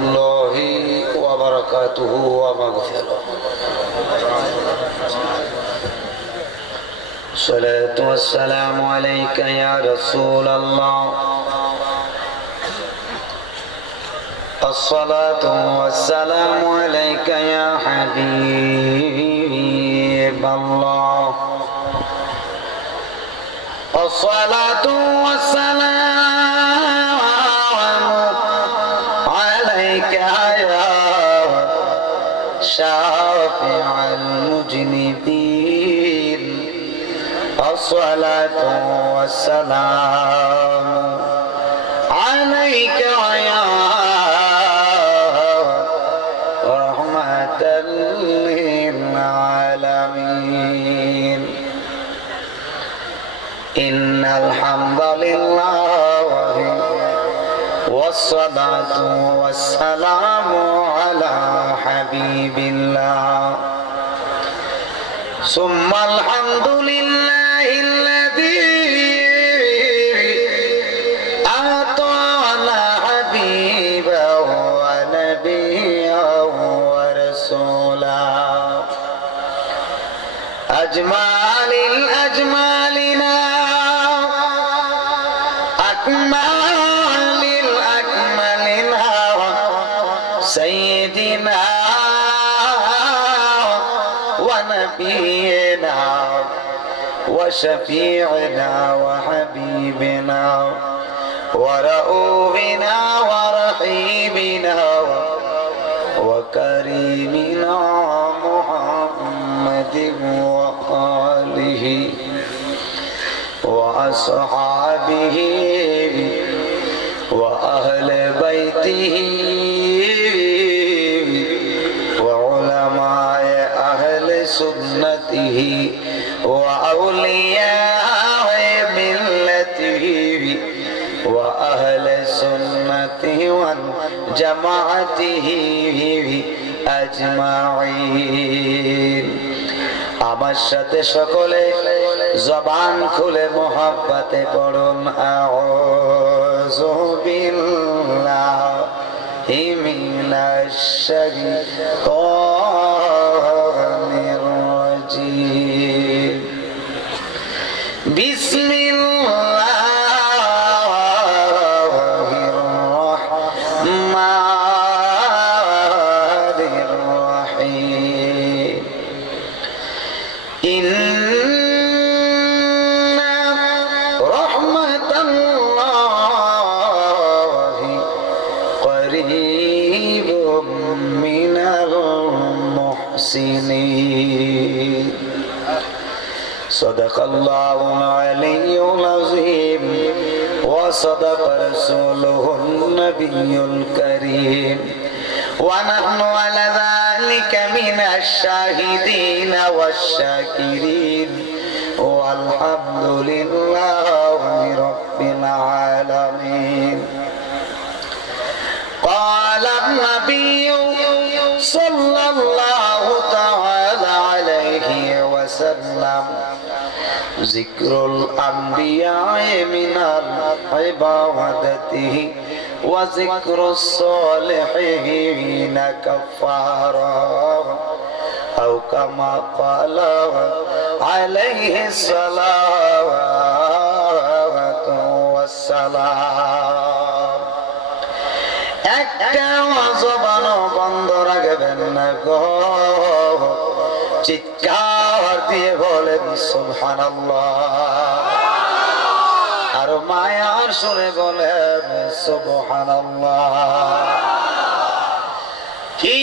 الله وبركاته ومغفرته. الصلاة والسلام عليك يا رسول الله. الصلاة والسلام عليك يا حبيب الله. الصلاة والسلام عليك يا شافع المذنبين. الصلاة والسلام عليك يا رحمة للعالمين. إن الحمد لله والصلاة والسلام على حبيب الله. ثم الحمد لله الذي أعطانا حبيبا ونبيا ورسولا أجمل الأجمالنا أكمل الأكملنا سيدنا ونبينا وشفيعنا وحبيبنا ورؤوفنا ورحيمنا وكريمنا محمد وآله وأصحابه وأهل بيته وعلماء أهل سنته وأولياء ملته وأهل سنته وجماعته أجمعين. আমার সাথে সকলে জবান খুলে মোহাব্বতে পড়ুন আউযু বিল্লাহি মিনাশ শাইতানির রাজীম। বিসমিল্লাহির রাহমানির রাহিম। ইন্না রাহমাতাল্লাহি করিবুম মিনাল মুহসিনিন। সাদাকাল্লাহুল আলিয়্যুল আযীম ওয়া সাদাকা রাসূলুহুন নাবিয়্যুল কারীম ওয়া নাহনু আলা যালিকা মিনাশ শাহিদিন ওয়াশ শাকিরিন ওয়ালহামদুলিল্লাহি রাব্বিল আলামিন। قال النبي صلى الله تعالى عليه وسلم ذكر الأنبياء من عبادته وذكر الصالحين كفارا أو كما قال عليه الصلاة والسلام। একটা জবান বন্ধ রাখবেন না গো, চিৎকার দিয়ে বলেন সুবহানাল্লাহ, আর মায়ার সুরে বলেন সুবহানাল্লাহ। কি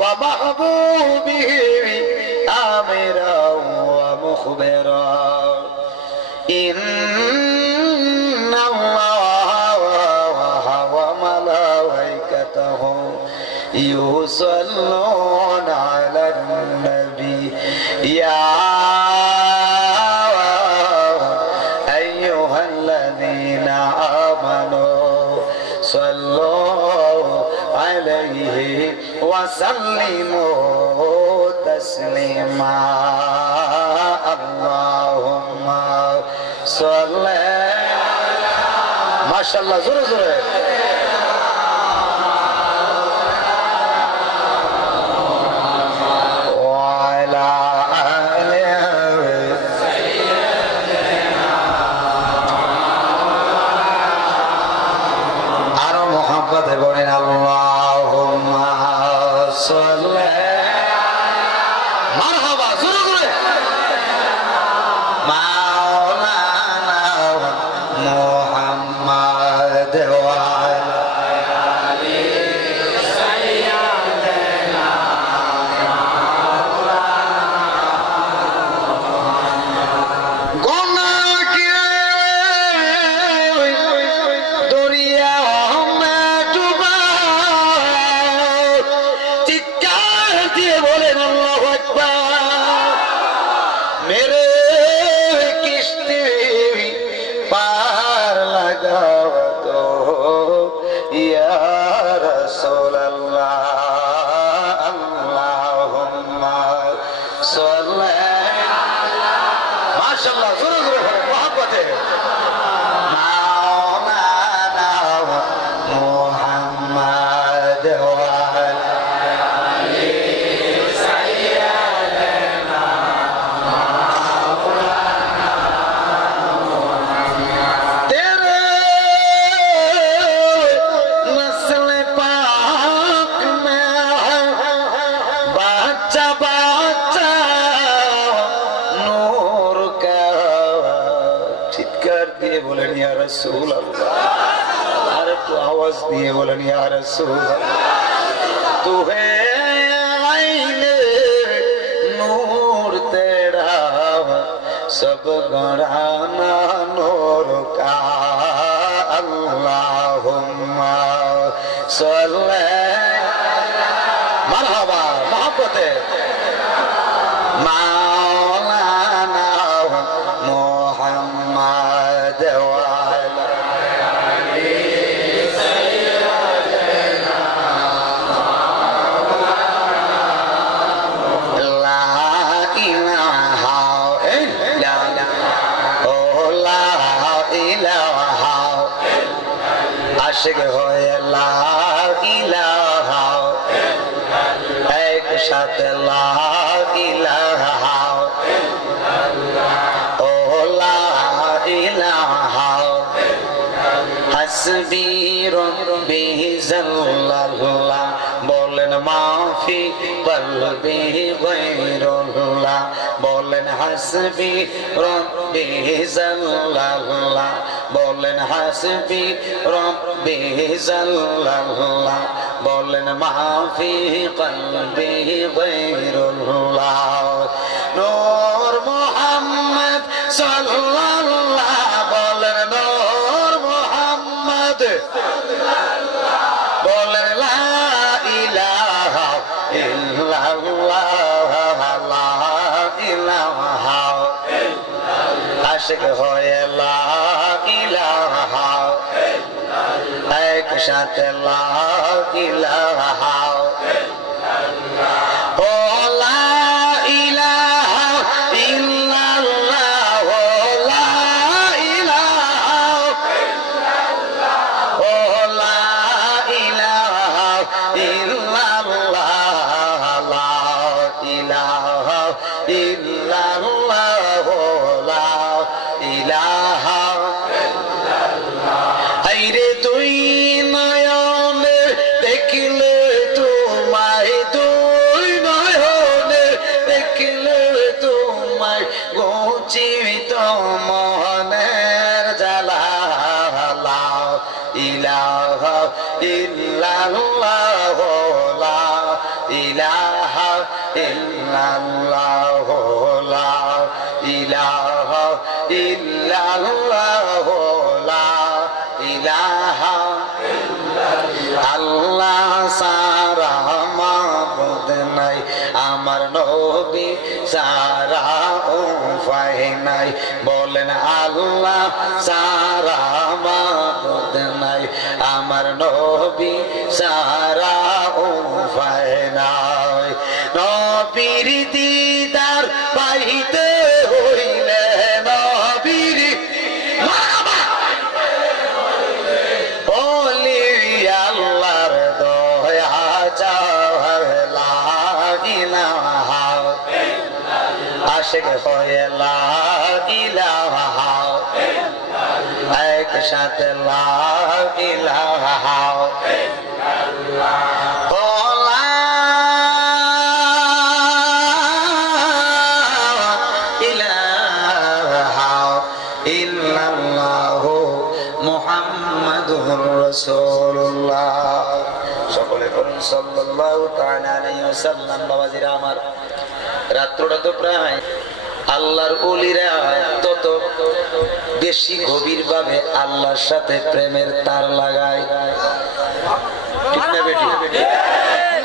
ومحبوبه آمرا ومخبرا إن الله وملائكته يصلون على النبي يا أيها আইয়ুহাল্লাযীনা আমানু সাল্লু আলাইহি ওয়া সাল্লিমু তাসলিমা আল্লাহুম্মা সাল্লি মাশাআল্লাহ জোরে জোরে सब गराना नूर का अल्लाहुम्मा सल्ली मरहबा मोहब्बत मौलाना मोहम्मद आशिक होए ला इलाहा एक साथ ला इलाहा ओ ला इलाहा हस्बी रब्बी जल्लल्लाह बोलन माफी कल्बी गैरुल्लाह बोलन हस्बी रब्बी जल्लल्लाह बोलन हस्बी रब्बी जल्लल्लाह बोलन माफी कल्बी गैरुल्लाह नूर मोहम्मद सल्लल्लाह बोलन नूर मोहम्मद बोलन ला इलाहा इल्लल्लाह ला इलाहा आशिक होए ला एक साथ ला इलाहा ओ ला इलाहा इल्लल्लाह ओ ला इलाहा ओ ला इलाहा इल्लल्लाह ला इलाहा इल्लल्लाह ओ ला इलाहा আইরে তুই নয়নে দেখলে তোমায় তুই নয়নে দেখলে তোমায় গচিত মনের জ্বালা লা ইলাহা ইল্লাল্লাহ লা ইলাহা ইল্লাল্লাহ লা ইলাহা ইল্লাল্লাহ আল্লাহ সারা মাবুদ নাই আমার নবী সারা উপায় নাই বলেন আল্লাহ সারা মাবুদ নাই, আমার নবী সারা উপায় নাই। নবীর দিদার পাইতে হইলে, নবীর ওলি আল্লাহর দয়া চাওয়া ইলাহা আশিক হয়ে লা ইলাহা একসাথে লা ইলাহা ইল্লাল্লাহু মুহাম্মাদুর রাসূলুল্লাহ। সকলে বলুন সাল্লাল্লাহু তাআলা আলাইহি ওয়াসাল্লাম। বাবাজিরা আমার, রাত্রটা তো প্রায়, আল্লাহর ওলিরা তত বেশি গভীর ভাবে আল্লাহর সাথে প্রেমের তার লাগায়, ঠিক না বেটি?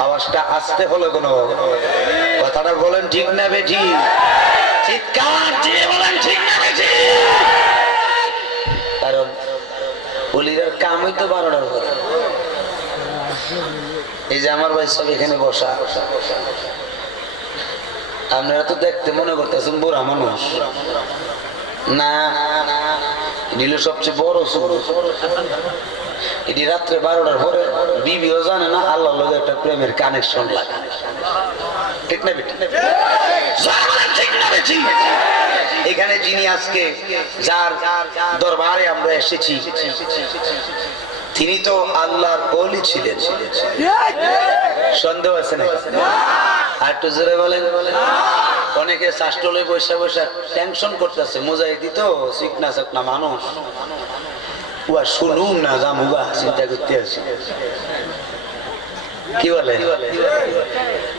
আওয়াজটা আসতে হলো, কোনো কথাটা বলেন ঠিক না বেটি? চিৎকার দিয়ে বলেন ঠিক না বেটি? কারণ ওলিরার কামই তো 12টার পরে। এই যে আমার ভাই সব এখানে বসা, আপনারা তো দেখতে মনে করতেছেন বুড়া মানুষ, না নিল সবচেয়ে বড় সুর। এটি রাত্রে 12টার পরে বিবিও জানে না আল্লাহর লগে একটা প্রেমের কানেকশন লাগে, ঠিক না বেটি? এখানে যিনি আজকে যার দরবারে আমরা এসেছি, তিনি তো আল্লাহর ওলি ছিলেন, সন্দেহ আছে না? আর একটু জোরে বলেন। অনেকে শাস্ত্রলে বৈশা বৈশা টেনশন করতেছে, মুজাহিদি তো চিকনা চাকনা মানুষ, উয়া শুনুন না জামুগা, চিন্তা করতে আছে, কি বলে?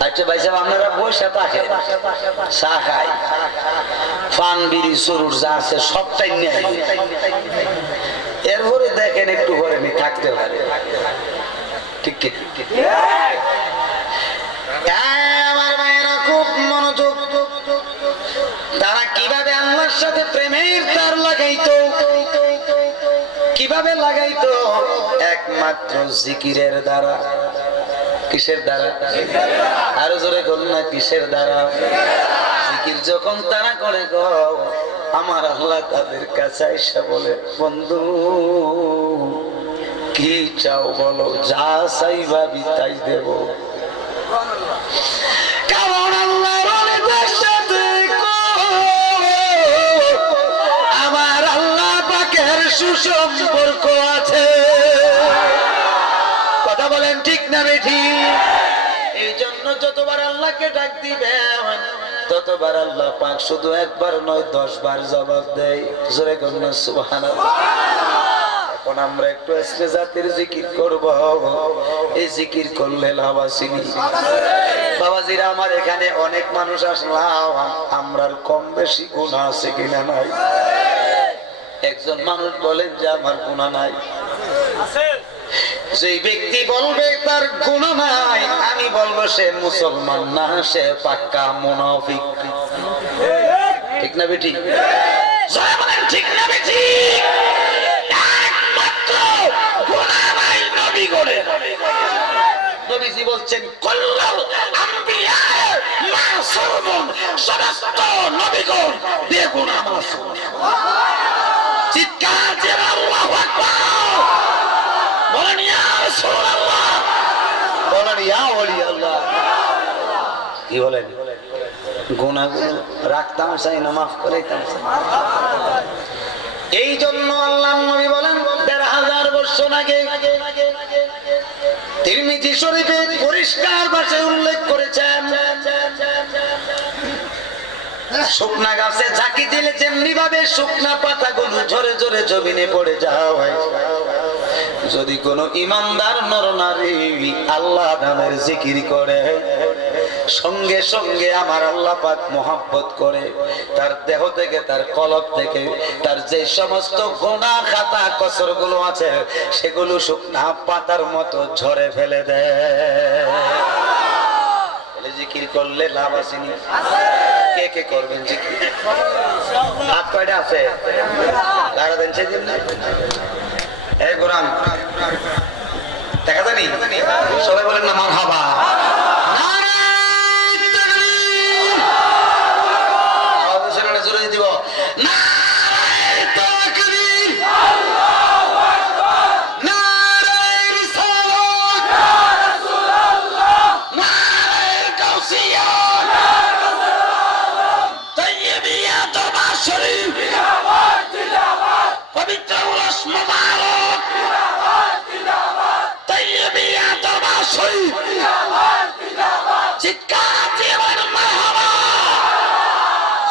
আচ্ছা ভাই সাহেব, আপনারা বৈশা থাকেন, চা খাই, পান বিড়ি চুরুর যা আছে সবটাই নেই, এরপরে দেখেন একটু পরে নি থাকতে পারে, ঠিক ঠিক? আমার ভাইয়েরা খুব মনোযোগ, তারা কিভাবে আল্লাহর সাথে প্রেমের তার লাগাইতো, কিভাবে লাগাইতো? একমাত্র জিকিরের দ্বারা। কিসের দ্বারা? আরো জোরে বলুন না, কিসের দ্বারা? জিকির যখন তারা করে গো, আমার আল্লাহ তাদের কাছে এসে বলে, বন্ধু কি চাও বলো, যা চাইবা তাই দেব। কারণ আল্লাহর সাথে আমার আল্লাহ পাকের সুসম্পর্ক আছে, কথা বলেন ঠিক না বেঠি? এই জন্য যতবার আল্লাহকে ডাক দিবে, ততবার আল্লাহ পাক শুধু একবার নয় 10 বার জবাব দেয়। জোরে বলুন সুবহানাল্লাহ। এখন আমরা একটু আজকে জাতির জিকির করব, এই জিকির করলে লাভ আছে নি? বাবাজিরা আমার, এখানে অনেক মানুষ আসলাম, আমরার কম বেশি গুনাহ আছে কিনা নাই? একজন মানুষ বলেন যে আমার গুনাহ নাই, আছে। যেই ব্যক্তি বলবে তার গুনাহ নাই, আমি বলবো সে মুসলমান না, সে পাক্কা মুনাফিক, ঠিক না বেটি? জয় বলেন ঠিক না বেটি? একমাত্র গুনাহ নাই নবী করে। নবীজি বলছেন কুল্লুল আম্বিয়া মাসুমুন, সমস্ত নবীগণ বেগুনাহ মাসুম। চিৎকার দিয়ে আল্লাহু আকবার বলেন, ইয়া রাসূলুল্লাহ বলেন, ইয়া ওলি আল্লাহ। কি বলেন? গুনাহগুলো রাখতাম চাই না, মাফ করাইতাম চাই। এই জন্য আল্লাহর নবী বলেন ১৫০০ বছর আগে তিরমিজি শরীফে পরিষ্কার ভাষায় উল্লেখ করেছেন, শুকনা গাছে ঝাঁকি দিলে যেমনি ভাবে শুকনা পাতাগুলো ঝরে ঝরে জমিনে পড়ে যায়, যদি কোন ইমানদার নরনারী আল্লাহ নামের জিকির করে, সঙ্গে সঙ্গে আমার আল্লাহ পাক মোহাব্বত করে, তার দেহ থেকে, তার কলব থেকে, তার যে সমস্ত গুনাহ খাতা কসর গুলো আছে সেগুলো শুকনা পাতার মতো ঝরে ফেলে দেয়। জিকির করলে লাভ আছে নি? কে কে করবেন জিকির? হাত কয়টা আছে? লাড়া দেন সেদিন না এই কোরআন দেখা জানি সবাই বলেন না মারহাবা। জোরে দিব পবিত্র উরস মুবারক তাইয়্যিবিয়া দরবার শরীফ চিৎকার দিয়ে বলেন মারহাবা।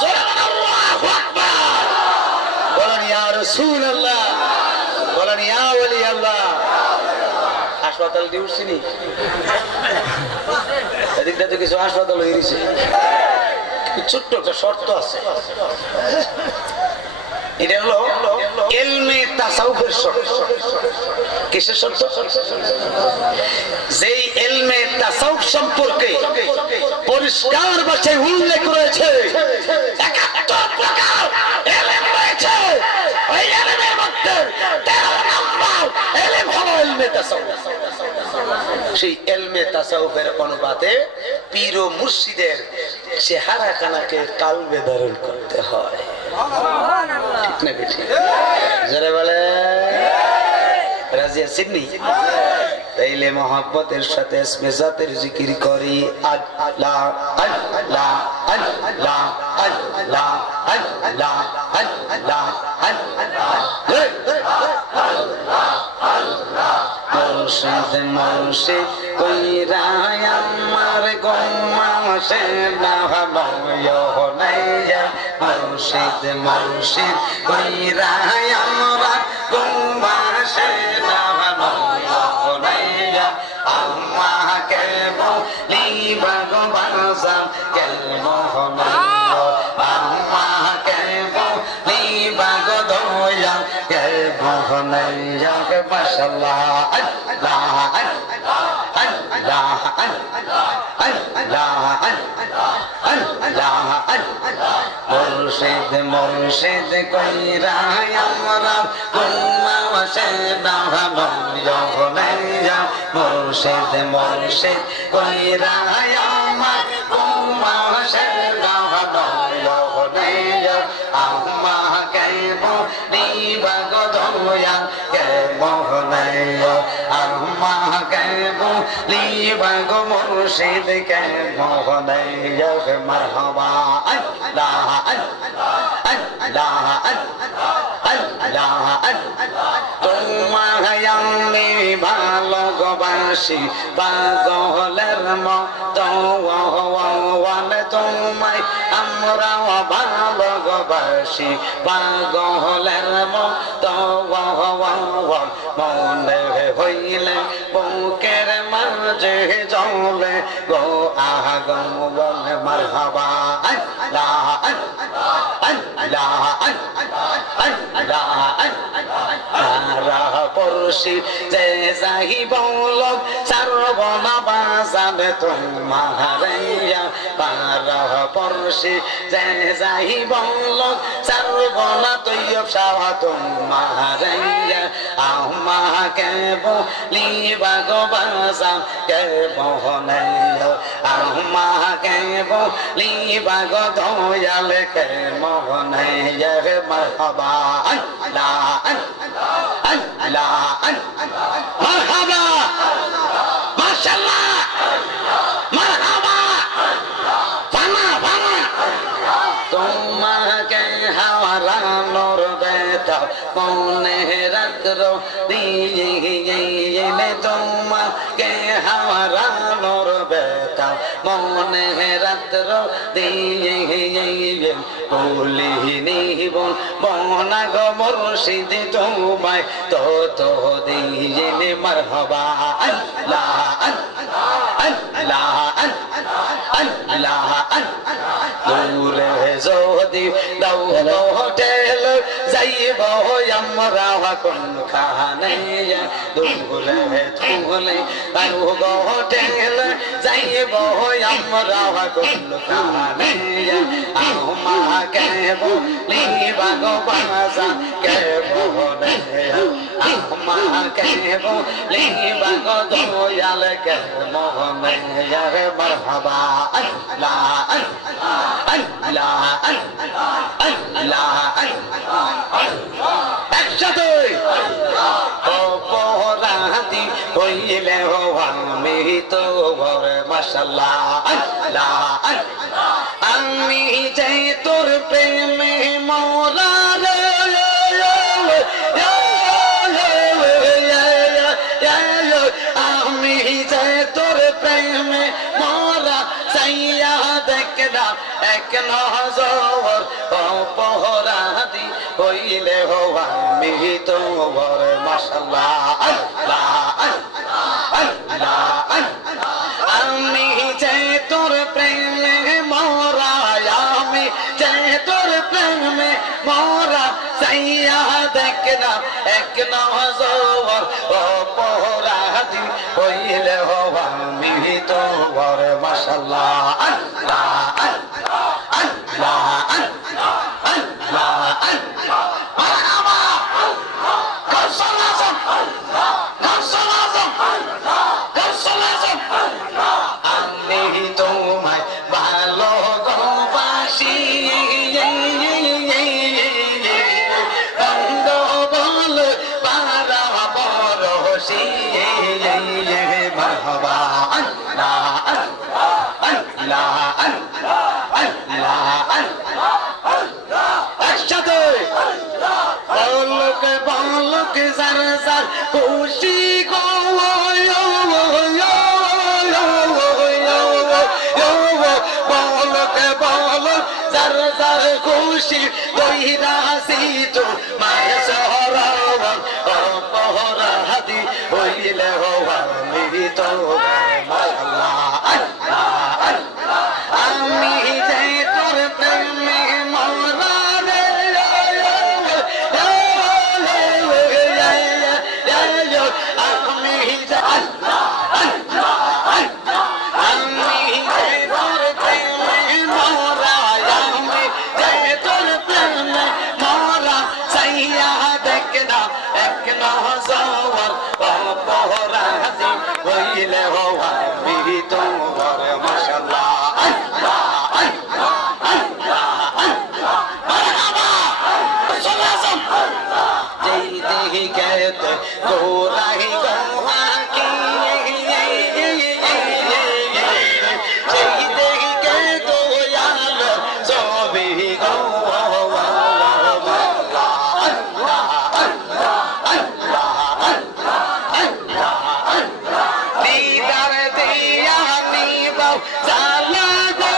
জোরে বলেন আল্লাহু আকবার। বলেন ইয়া রাসূলুল্লাহ, বলেন ইয়া ওলি আল্লাহ। হাসপাতাল দিয়ে উঠছিনি এদিকটা তো কিছু হাসপাতাল হয়ে গেছে, ছোট্ট একটা শর্ত আছে। এটা হলো ইলমে তাসাউফের শর্ত। কিসের শর্ত? যেই ইলমে তাসাউফ সম্পর্কে পরিষ্কার ভাষায় উল্লেখ রয়েছে ৭১ প্রকার ইলম রয়েছে, ওই ইলমের মধ্যে ১৩ নম্বর ইলম হলো ইলমে তাসাউফ। সেই ইলমে তাসাউফের অনুপাতে পীর ও মুর্শিদের চেহারা খানাকে কালবে ধারণ করতে হয়। ঠিক না বেঠিক? যারা বলে রাজি আছেন নি? তাইলে মহব্বতের সাথে ইসমে জাতের জিকির করি আল্লাহ আল্লাহ আল্লাহ আল্লাহ আল্লাহ আল্লাহ মুর্শিদ মুর্শিদ কইরা আমার গোমাসে না ভালো নাই। মুর্শিদ মুর্শিদ কইরা আমরা গোমাসে না ভালো নাই। আমাকে বলি ভগবান সাম কেন মোহনায়, আমাকে বলি ভগ দয়া কে মোহনায়। মাশাআল্লাহ আল্লাহ আল্লাহ আল্লাহ আল্লাহ মুর্শিদ মুর্শিদ কইরা আমরা গোমাসে না ভালো নাই। মুর্শিদ মুর্শিদ কইরা আমার গোমাসে না ভালো নাই। আমাকে বলি ভগ দয়া কে মোহনায়, আমাকে বলি ভগ মুর্শিদ কে মোহনায়। মারহাবা আল্লাহ আল্লাহ আল্লাহ তোমায় আমি ভালোবাসি পাগলের মতো, তোমায় আমরা ভালোবাসি পাগলের মতো। মনে হইলে বুকের মাঝে জলে গো আগম বলে মারহাবা আল্লাহ আল্লাহ আল্লাহ পড়শি যে যাইব লোক সারবনা বাজাবে তোমার পারা পড়শি যে যাইব লোক সারবনা তৈয়ব সাওয়া তোমার। আমাকে বলি ভগবান কে মোহনায়, আমাকে বলি ভগ দয়াল কে মোহনায়। মারহাবা আল্লাহ আল্লাহ মারহাবা মাশাআল্লাহ মারহাবা ফানা ফানা। তোমাকে হারানোর ব্যথা মনে রাখো দিয়ে, তোমাকে হারানোর ব্যথা মনে রাখো দিয়ে। বলিনি বনা গো মুর্শিদ তোমায় তো তো দিয়ে। মারহাবা আল্লাহ আল্লাহ আল্লাহ দূরে যদি দাও হোটেল যাইব আমরা কোন খানে দুলে তুলে তারু গোটেল যাইব আমরা কোন খানে আমা কে বলি বাগো বাসা কে বলে আমা কে বলি বাগো দয়াল কে মোহনে রে মারহাবা আল্লাহ আল্লাহ আল্লাহ একসাথে অপরাধী হইলে আমি তো ঘরে মাশাআল্লাহ আল্লাহ আমি যাই তোর প্রেমে মরা রে আমি যাই তোর প্রেমে মরা সাইয়া দেখনা এক নজর অপরাধী হইলে আমি তো ঘরে মাশাআল্লাহ আল্লাহ আল্লাহ আমি যে তোর প্রেমে মরা আমি যে তোর প্রেমে মরা সাইয়া দেখনা এক নজর অপরাধী হইলে আমি তো ঘরে মাশাআল্লাহ আল্লাহ আল্লাহ আল্লাহ আমি তোমায় ভালোবাসি বল পারা বরসি মারহাবা আল্লাহ আল্লাহ আল্লাহ একসাথে বলক বলক জার জার খুশি গো বলক বলক জার জার খুশি দইরাসি তো মায়া সহরাব অপরাধী হইলে আমি তো আল্লাহ আমি যে তোর প্রেমে মরা রে আমি যে আমি যে তোর প্রেমে মরা আমি যে তোর প্রেমে মরা সাইয়া দেখনা এক নজর অপরাধী হইলে আমি তো ঘরে মাশাআল্লাহ গোরাহি গোহাকি সেই দেখে দয়াল ছবি গো দিদার দিয়া নিবাও জালা গো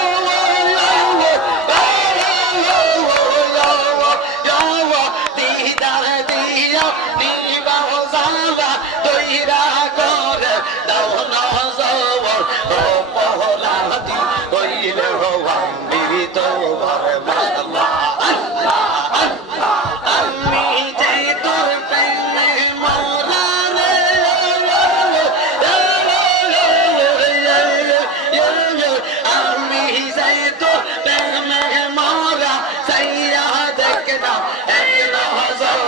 দিদার দিয়া নিবাও জালা দইরা করে দাও নজর অপরাধী হইলে আমি তো ঘরে মাশাআল্লাহ আমি যে তোর প্রেমে মরা রে আমি যে তোর প্রেমে মরা সাইয়া দেখনা এক নজর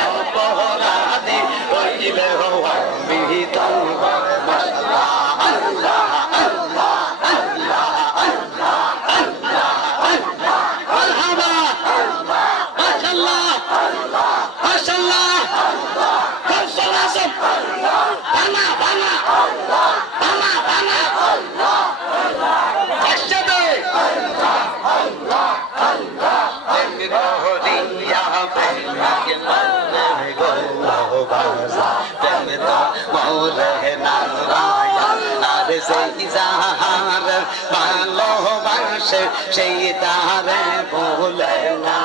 অপরাধী হইলে আমি তো ঘরে মাশাআল্লাহ আল্লাহ আল্লাহ আল্লাহ আল্লাহ মারহাবা মাশাআল্লাহ মাশাআল্লাহ বানা বানা বানা বানা একসাথে সেই যাহার ভালোবাসে সেই তারে ভুলে না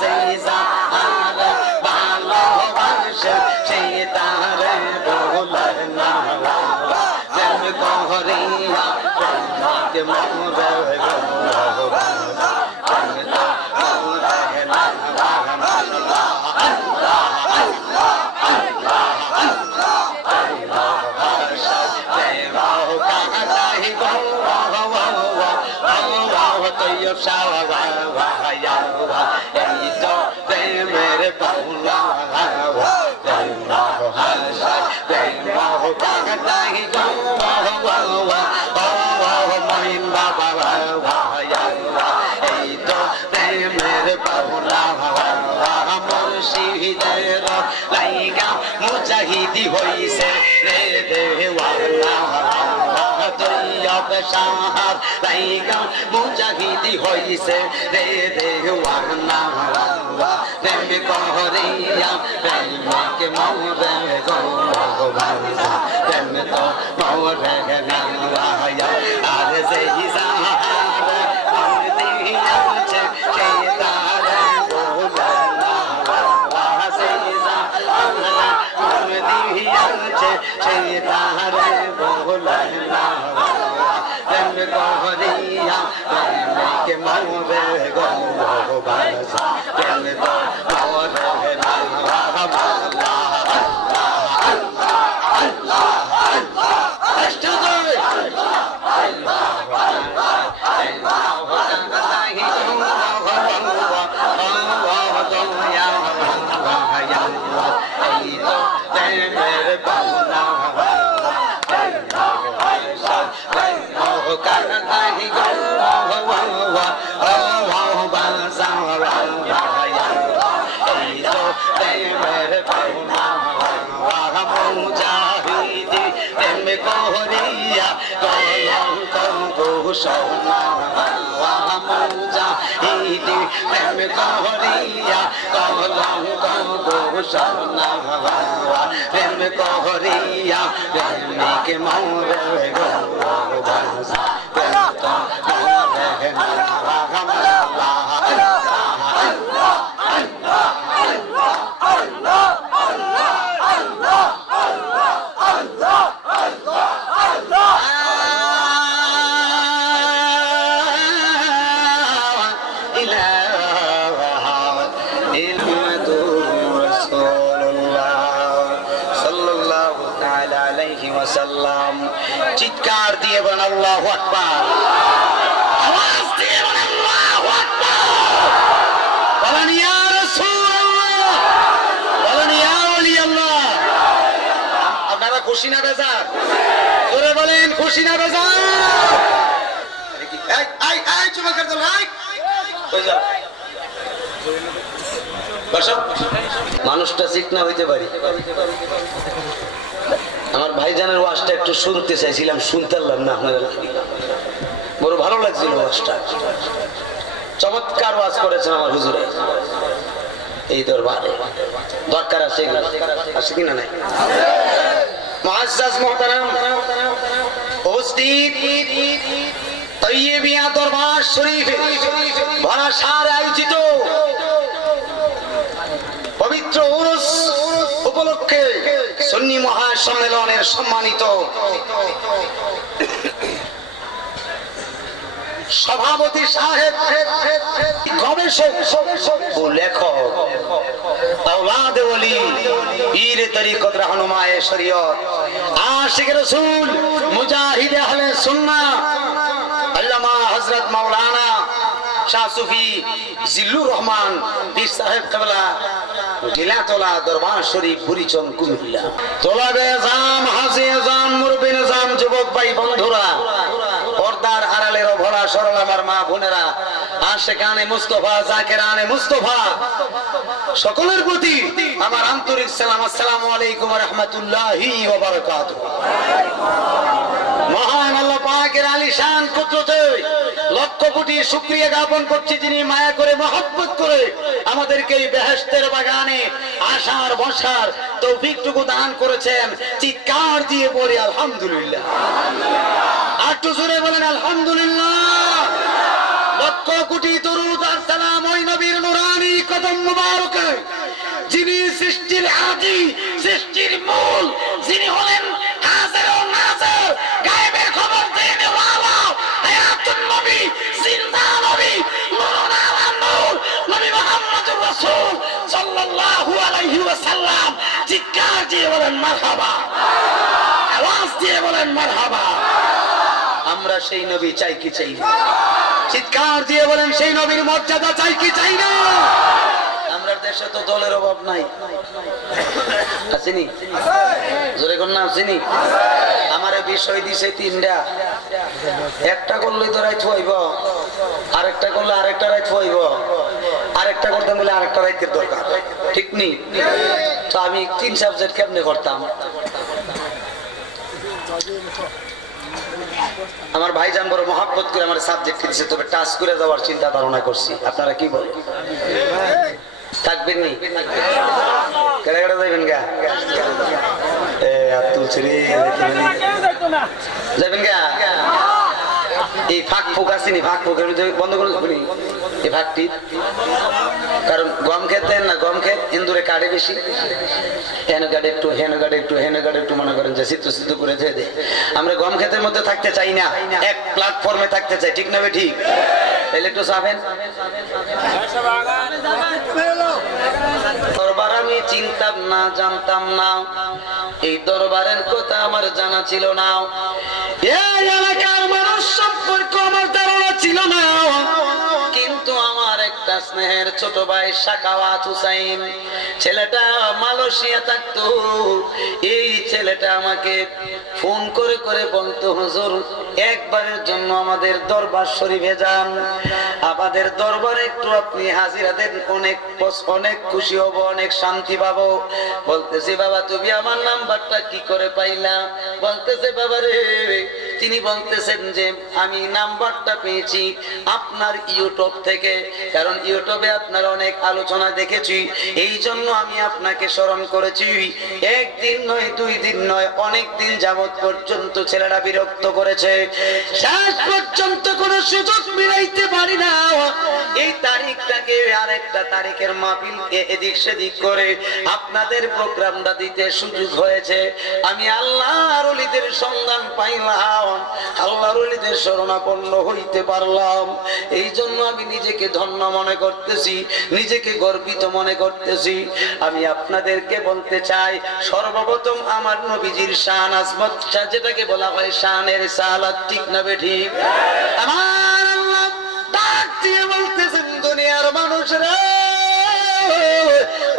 সেই যাহার ভালোবাসে সেই তারে ভুলে না প্রেম করিয়া প্রেমকে মরে গো মুর্শিদের লাইগা মুজাহিদি হইছে রে দেওয়ানা তৈয়ব শাহর লাইগা মুজাহিদি হইছে রে দেওয়ানা প্রেম করিয়া প্রেমকে মরে গো প্রেম তো মরে না আর সেই সাহার দিয়াছে সেই তার দিয়াছে সেই তার বলনা প্রেম করিয়া প্রেমকে মরে গো প্রেম তো মরে না সোনা মুজাহিদি প্রেম করিয়া কলঙ্ক সোনা প্রেম করিয়া প্রেমিকে মরে গো প্রেম তো মরে না চিৎকার দিয়ে বলেন আল্লাহু আকবার আওয়াজ দিয়ে বলেন আল্লাহু আকবার বলেন ইয়া রাসূলুল্লাহ বলেন ইয়া ওলি আল্লাহ আপনারা খুশি না বেজার জোরে বলেন খুশি না বেজার এই এই চুপ করে দাও এই কই যাও বসো মানুষটা চিকনা হইতে পারি আমার ভাইজানের ওয়াজটা একটু শুনতে চাইছিলাম শুনতে পারলাম না আপনাদের বড় ভালো লাগছিল ওয়াজটা চমৎকার ওয়াজ করেছেন আমার হুজুরে এই দরবারে দরকার আছে আছে কিনা নাই মুআজ্জাজ মুহতারাম উপস্থিত তৈয়বিয়া দরবার শরীফে ভরা সারে আয়োজিত পবিত্র উরুস উপলক্ষে সুন্নি মহাসম্মেলনের সম্মানিত সভাপতি সাহেব গবেষক ও লেখক আওলাদে ওলি পীর তরিকত রাহনুমায়ে শরীয়ত আশিক রাসূল মুজাহিদ আহলে সুন্নাহ আল্লামা হযরত মাওলানা শাহ সুফি জিল্লুর রহমান পীর সাহেব কিবলা গিলাতলা দরবার শরীফ বুড়িচং কুমিল্লা তোলাবে জাম হাজি জাম মুরবি নিজাম যুবক ভাই বন্ধুরা পর্দার আড়ালের ভরা সরল আমার মা বোনেরা আশিকানে মুস্তাফা জাকিরানে মুস্তাফা সকলের প্রতি আমার আন্তরিক সালাম আসসালামু আলাইকুম ওয়া রাহমাতুল্লাহি ওয়া বারাকাতুহু মহান আল্লাহ পাকের আলিশান কুদরতে লক্ষ কোটি শুকরিয়া জ্ঞাপন করছি যিনি মায়া করে মহব্বত করে আমাদেরকে এই বেহেশতের বাগানে আসার বসার তৌফিকটুকু দান করেছেন চিৎকার দিয়ে বলি আলহামদুলিল্লাহ আর একটু জোরে বলেন আলহামদুলিল্লাহ লক্ষ কোটি দরুদ আর সালাম ওই নবীর নুরানি কদম মুবারকে যিনি সৃষ্টির আদি সৃষ্টির মূল যিনি হলেন হাজির ও নাজির গায়েবের খবর দেনে ওয়ালা হায়াতুন নবী জিন্দা নবী নূরুন আলা নূর নবী মুহাম্মদুর রাসূল সাল্লাল্লাহু আলাইহি ওয়াসাল্লাম চিৎকার দিয়ে বলেন মারহাবা আওয়াজ দিয়ে বলেন মারহাবা আমরা সেই নবী চাই কি চাই না চিৎকার দিয়ে বলেন সেই নবীর মর্যাদা চাই কি চাই না আমরা দেশে তো দলের অভাব নাই, আসেনি? জোরে কোন না আসেনি? আমার বিষয় দিছে তিনটা, একটা করলে তো রাইট হইব, আরেকটা করলে আরেকটা রাইট হইব, আরেকটা করতে বলে আরেকটা রাইতের দরকার, ঠিক নেই? তো আমি 3 সাবজেক্ট কেমনে করতাম? আমার ভাইজান বড় মহব্বত করে আমার সাবজেক্ট দিয়েছে, তবে টাচ করে যাওয়ার চিন্তা ধারণা করছি। আপনারা কি বলেন? থাকবেন নি? কেড়ে কেড়ে যাইবেন গা? যাইবেন গা? এই ফাঁক ফুক আসেনি, ফাঁক ফুকের বন্ধ করে দেবেন এই ফাঁকটি, কারণ গম খেত দেন না, গম খেত ইন্দুরে কাটে বেশি, হেন কাটে একটু, হেন কাটে একটু, হেন কাটে একটু, মনে করেন যে চিত্র চিত্র করে দিয়ে দেয়। আমরা গম ক্ষেতের মধ্যে থাকতে চাই না, এক প্ল্যাটফর্মে থাকতে চাই, ঠিক না? ঠিক তাহলে একটু চাবেন। দরবার আমি চিনতাম না, জানতাম না, এই দরবারের কথা আমার জানা ছিল না, এই এলাকার মানুষ সম্পর্কে আমার ধারণা ছিল না, কিন্তু আমার একটা স্নেহের ছোট ভাই সাখাওয়াত হুসাইন, ছেলেটা মালয়েশিয়া থাকতো, এই ছেলেটা আমাকে ফোন করে করে বলতো, হুজুর একবারের জন্য আমাদের দরবার শরীফে যান, আমাদের দরবারে একটু আপনি হাজিরা দেন, অনেক খুশি হব, অনেক শান্তি পাবো। বলতেছি বাবা তুমি আমার নাম্বারটা কি করে পাইলা? বলতেছে বাবা রে, তিনি বলতেছেন যে আমি নাম্বারটা পেয়েছি আপনার ইউটিউব থেকে, কারণ ইউটিউবে আপনার অনেক আলোচনা দেখেছি, এই জন্য আমি আপনাকে স্মরণ করেছি। একদিন নয়, 2 দিন নয়, অনেক দিন যাবত পর্যন্ত ছেলেরা বিরক্ত করেছে, শেষ পর্যন্ত কোনো সুযোগ মিলাইতে পারি না, এই তারিখটাকে আরেকটা তারিখের মাহফিলকে এদিক সেদিক করে আপনাদের প্রোগ্রামটা দিতে সুযোগ হয়েছে। আমি আল্লাহর ওলিদের সন্ধান পাইলাম, আল্লাহর ওলিদের শরণাপন্ন হইতে পারলাম, এই জন্য আমি নিজেকে ধন্য মনে করতেছি, নিজেকে গর্বিত মনে করতেছি। আমি আপনাদেরকে বলতে চাই, সর্বপ্রথম আমার নবীজির শান আজমত, যেটাকে বলা হয় শানের সালাত, ঠিক না ঠিক? আমার আল্লাহ ডাক দিয়ে বলতেছেন, দুনিয়ার মানুষরা,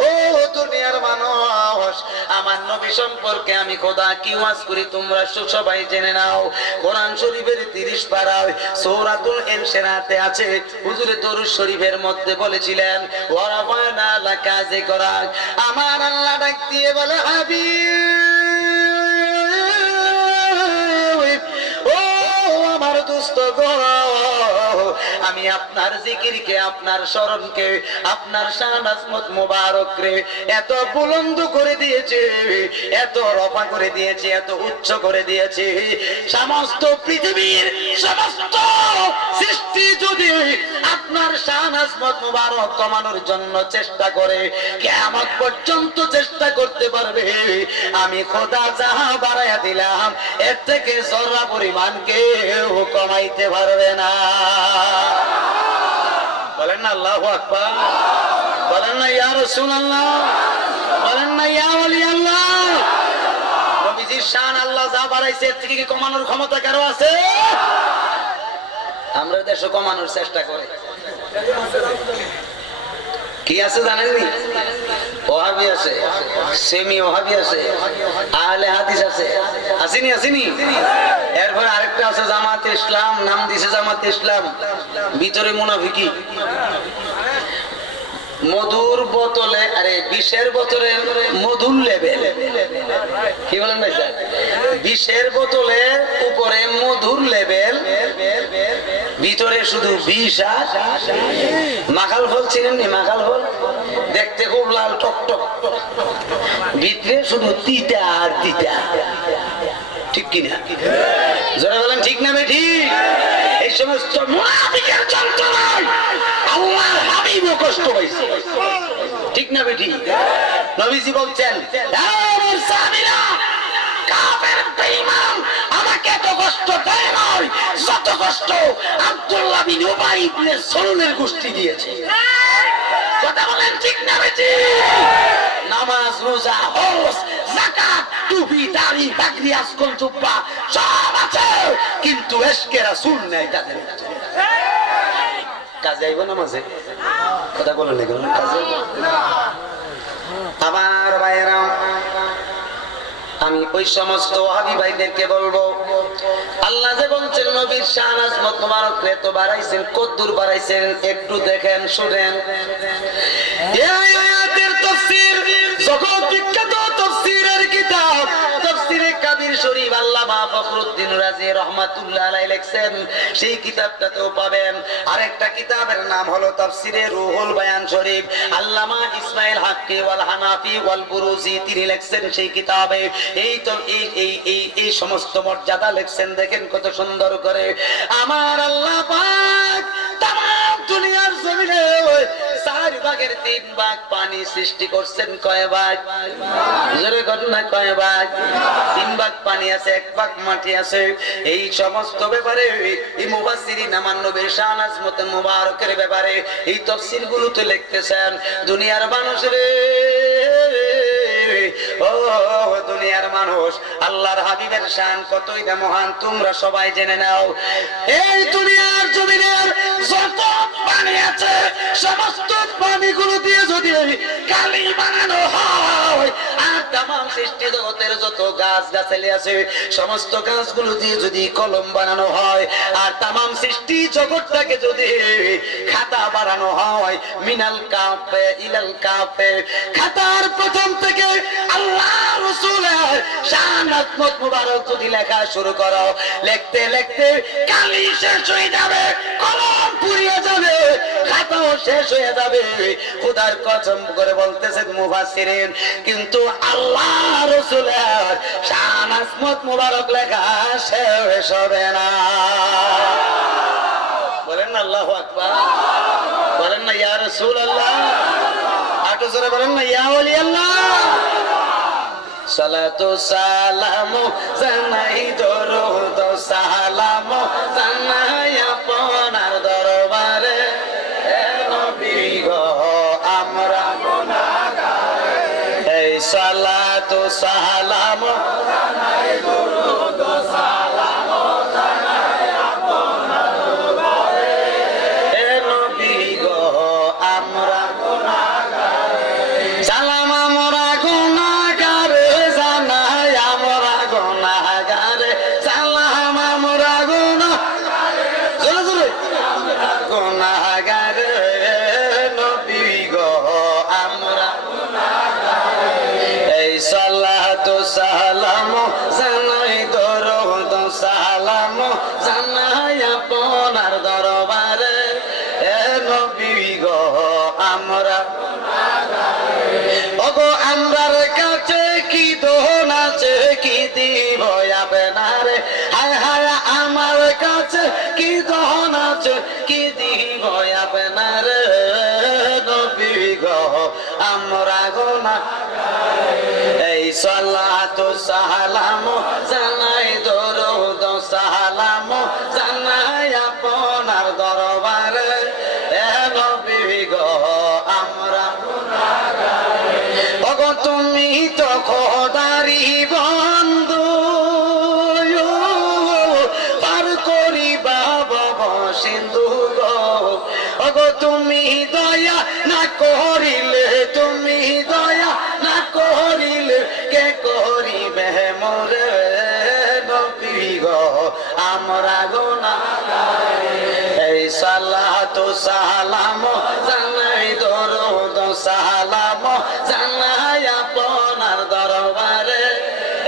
ও দুনিয়ার মানুষ, আমার নবী সম্পর্কে আমি খোদা কি ওয়াজ করি তোমরা সবাই জেনে নাও। কোরআন শরীফের 30 পারায় সূরাতুল ইনশিরাতে আছে, হুজুরে দরুদ শরীফের মধ্যে বলেছিলেন ওয়ারাফানা লাকা যিকরা। আমার আল্লাহ ডাক দিয়ে বলে, হাবিব ও আমার দোস্ত গো, আমি আপনার জিকিরকে, আপনার স্মরণকে, আপনার শান আজমত মুবারক রে এত বুলন্দ করে দিয়েছে, এত রফা করে দিয়েছে, এত উচ্চ করে দিয়েছে, সমস্ত পৃথিবীর সমস্ত সৃষ্টি যদি আপনার শান আজমত মুবারক কমানোর জন্য চেষ্টা করে, কিয়ামত পর্যন্ত চেষ্টা করতে পারবে, আমি খোদা যাহা বাড়াইয়া দিলাম এর থেকে জররা পরিমাণ কেউ কমাইতে পারবে না। বলেন না আল্লাহু আকবার, বলেন না ইয়া রাসূলুল্লাহ, বলেন না ইয়া ওলি আল্লাহ। নবীজির শান আল্লাহ যা বাড়াইছে এর থেকে কি কমানোর ক্ষমতা কারো আছে? আমরা দেশে কমানোর চেষ্টা করি, কি আছে জানেননি? ওহাবি আছে, সেমি ওহাবি আছে, আহলে হাদিস আছে, আসেনি আসেনি? এরপর আরেকটা আছে জামাতে ইসলাম, নাম দিছে জামাতে ইসলাম, ভিতরে মুনাফিকি। মধুর বোতলে, আরে বিষের বোতলের মধুর লেভেল, কি বলেন ভাই স্যার? বিষের বোতলের উপরে মধুর লেভেল, ভিতরে শুধু বিষ। আর মাখাল ফল ছিলেন নি? মাখাল ফল দেখতে খুব লাল টকটক, ভিতরে শুধু তিতা আর তিতা, ঠিক কিনা? জোরে বলেন ঠিক না বেঠি? এই সমস্ত মুনাফিকের যন্ত্রণায় আল্লাহর হাবিবও কষ্ট পাইছে, ঠিক না বেঠি? নবীজি বলছেন, আমার সাহাবীরা, কাফের বেঈমান আমাকে এত কষ্ট দেয় নয় যত কষ্ট আব্দুল্লাহ বিন উবাই ইবনে সালুলের গোষ্ঠী দিয়েছে। কথা বলেন ঠিক না বেঠি? নামাজ, রোজা, হজ, যাকাত, টুপি, দাড়ি, পাগড়ি, আজকল, জুব্বা সব আছে, কিন্তু ইশকে রাসূল নাই তাদের। কাজে আইব না মাঝে কথা বলেন না কেন কাজে আবার ভাইয়েরা আমি ওই সমস্ত ওয়াহাবী ভাইদেরকে বলবো আল্লাহ যে বলছেন নবীর শান আজমত মোবারক রে তো বাড়াইছেন কদ্দুর বাড়াইছেন একটু দেখেন শুনেন এই আয়াতের তাফসীর জগৎ বিখ্যাত তাফসীরের কিতাব তাফসীরে কাবীর শরীফ আল্লামা ফখরুদ্দিন রাজি রাহমাতুল্লাহ আলাইহি লিখছেন সেই কিতাবটাতেও পাবেন আরেকটা কিতাবের নাম হলো তাফসীরে রুহুল বায়ান শরীফ আল্লামা ইসমাইল হাক্কি ওয়াল হানাফি ওয়াল বুরুজি তিনি লিখছেন সেই কিতাবে এই তো এই সমস্ত মর্যাদা লিখছেন দেখেন কত সুন্দর করে আমার আল্লাহ পাক তাম দুনিয়ার জমিনে 4 ভাগের 3 ভাগ পানি সৃষ্টি করছেন কয় ভাগ জোরে গণনা কয় ভাগ 3 ভাগ পানি আছে 1 ভাগ মাটি আছে এই সমস্ত ব্যাপারে এই মুফাসসিরিন আমার নবীর শান আজমত মুবারকের ব্যাপারে এই তাফসীরগুলোতে লিখতেছেন দুনিয়ার মানুষের ও দুনিয়ার মানুষ আল্লাহর হাবিবের শান কতই না মহান তোমরা সবাই জেনে নাও এই দুনিয়ার জমিনের যত পানি আছে সমস্ত পানিগুলো দিয়ে যদি কালি বানানো হয় আর তামাম সৃষ্টি জগতের যত গাছ গাছালি আছে সমস্ত গাছগুলো দিয়ে যদি কলম বানানো হয় আর তামাম সৃষ্টি জগৎটাকে যদি খাতা বানানো হয় মিনাল কাফে ইলাল কাফে খাতার প্রথম থেকে আল্লাহ রাসূলের শান আজমত মুবারক যদি লেখা শুরু করো লিখতে লিখতে কালি শেষ হয়ে যাবে কলম পুড়িয়ে যাবে খাতাও শেষ হয়ে যাবে খোদার কসম করে বলতেছেন মুফাসসিরিন কিন্তু আল্লাহ রাসূলের শান আজমত মুবারক লেখা শেষ হবে না বলেন না আল্লাহু আকবার বলেন না ইয়া রাসূলুল্লাহ আটো জোরে বলেন না ইয়া ওলি আল্লাহ সালাতু সালামু জানাই দরুদ সালামু জানাই আপনার দরবারে হে নবী গো আমরা গুনাহগার এই সালাতু সালামু জানাই দরুদ সালামু জানাই আপনার দরবারে হে নবী গো আমরা গুনাহগার সালাম আমরা গুনাহগার জানাই আমরা গুনাহগার সালাম আমরা গুনাহগার জোরে জোরে গুনাহগার নবী গো আমরা গুনাহগার এই সালাতু সালাম জানাই দরুদ সালাম জানাই আপনার দরবারে হে নবী গো আমরা ওগো আমরার কাছে কি দোন আছে কি দিব আপনার হায় হায় আমার কাছে কি দোন আছে কি দিব আপনার নবী গো আমরা গুনাহগার এই সালাতু সালাম জানাই দরুদ সালাম জানাই আপনার দরবারে হে নবী গো আমরা ওগো তুমি তো খোদারি বন্ধু পার করিবা ভব সিন্ধু গো ওগো তুমি দয়া না করিলে তুমি দয়া না করিলে কে করিবে মোরে নবী গো আমরা গুনাহগার এই সালাতু সালাম জানাই দরুদ সালাম জানাই আপনার দরবারে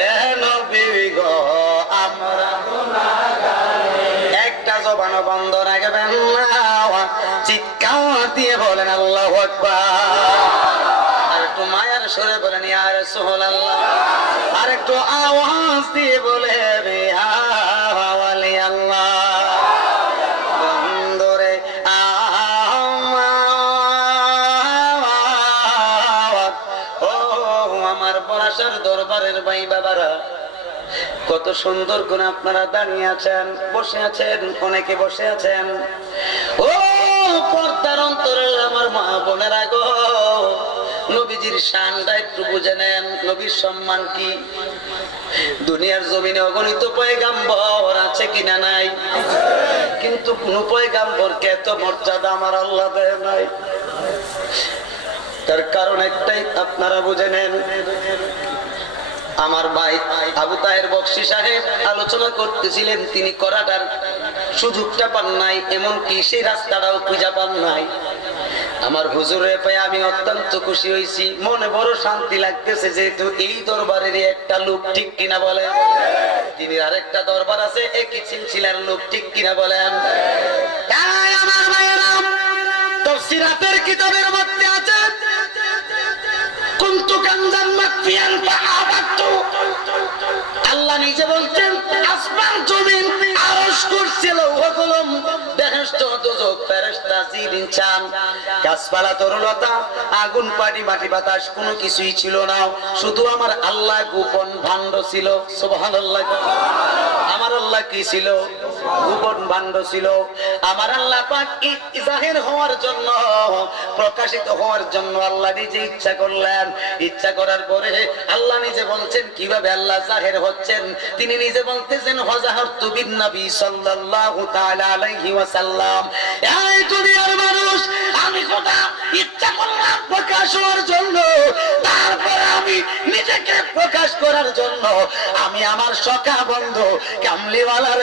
হে নবী গো আমরা গুনাহগার একটা জবান বন্ধ রাখবেন না চিৎকার দিয়ে বলেন আল্লাহু আকবার আর একটু মায়ার সুরে বলেন ইয়া রাসূলুল্লাহ আর একটু আওয়াজ দিয়ে বলেন ইয়া ওয়ালি আল্লাহ বন্ধুরে ও আমার পরাশর দরবারের ভাই বাবারা কত সুন্দর করে আপনারা দাঁড়িয়ে আছেন বসে আছেন অনেকে বসে আছেন ও পর্দার অন্তরে আমার মা বোনেরা গো নবীজির শানটা একটু বুঝে নেন, নবীর সম্মান কি। দুনিয়ার জমিনে অগণিত পয়গাম্বর আছে কিনা নাই, কিন্তু কোন পয়গাম্বরকে এত মর্যাদা আমার আল্লাহ দেয় নাই। তার কারণ একটাই, আপনারা বুঝে নেন। আমার ভাই আবু তাহের বক্সি সাহেব আলোচনা করতেছিলেন, তিনি করাটার সুযোগটা পান নাই, এমনকি সেই রাস্তাটাও খুঁজে পান নাই। আমার হুজুরে পেয়ে আমি অত্যন্ত খুশি হয়েছি, মনে বড় শান্তি লাগতেছে, যেহেতু এই দরবারের একটা লোক, ঠিক কিনা বলেন। তিনি আরেকটা দরবার আছে একই সিলসিলার লোক, ঠিক কিনা বলেন। আমার ভাইয়েরা, তাফসীরাতের কিতাবের মধ্যে আছে কুনতু কানজান মাকফিয়ান ফাআবাদতু। আল্লাহ নিজে বলছেন আসমান জমিন আরশ কুরসি লৌহ কলম বেহেশত দোজখ ফেরেশতা জিন ইনসান গাছপালা তরুলতা আগুন পানি মাটি বাতাস কোনো কিছুই ছিল না, শুধু আমার আল্লাহ গোপন ভাণ্ড ছিল। সুবহানাল্লাহ। আমার আল্লাহ কি ছিল? গোপন ভাণ্ড ছিল। আমার আল্লাহ পাক জাহির হওয়ার জন্য, প্রকাশিত হওয়ার জন্য আল্লাহ নিজে ইচ্ছা করলেন। ইচ্ছা করার পরে আল্লাহ নিজে বলছেন কিভাবে আল্লাহ জাহির হচ্ছেন। তিনি নিজে বলতেছেন ওয়াজাহারতু বিন নবী সাল্লাল্লাহু তাআলা আলাইহি ওয়াসাল্লাম। এই দুনিয়ার মানুষ, আমি খোদা ইচ্ছা করলাম প্রকাশ হওয়ার জন্য, তারপরে আমি নিজেকে প্রকাশ করার জন্য আমি আমার সখা বন্ধু কামলিওয়ালার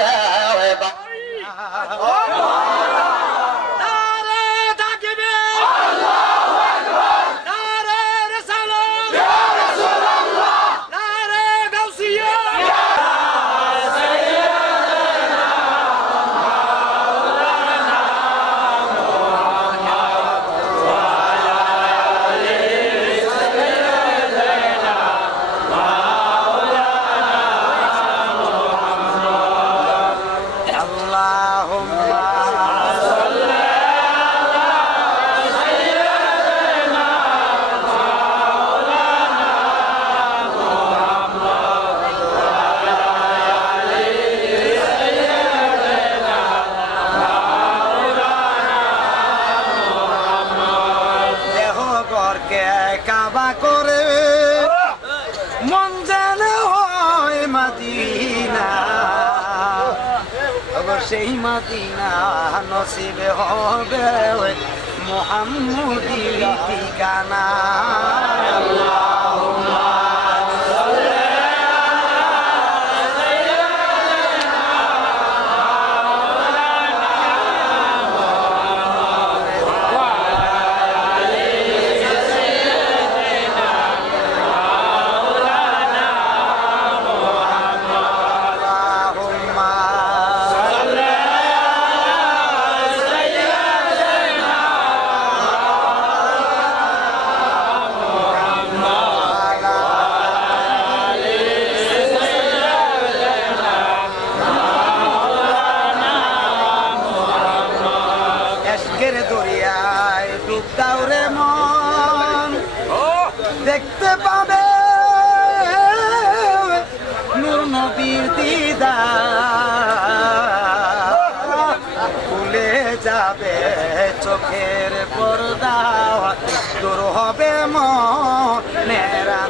সেই মদিনা নসিবে হবে মুহাম্মদী ঠিকানা। আল্লাহুম্মা দেখতে পাবে নূর নবীর দিদার, খুলে যাবে চোখের পর্দা, দূর হবে মনেরা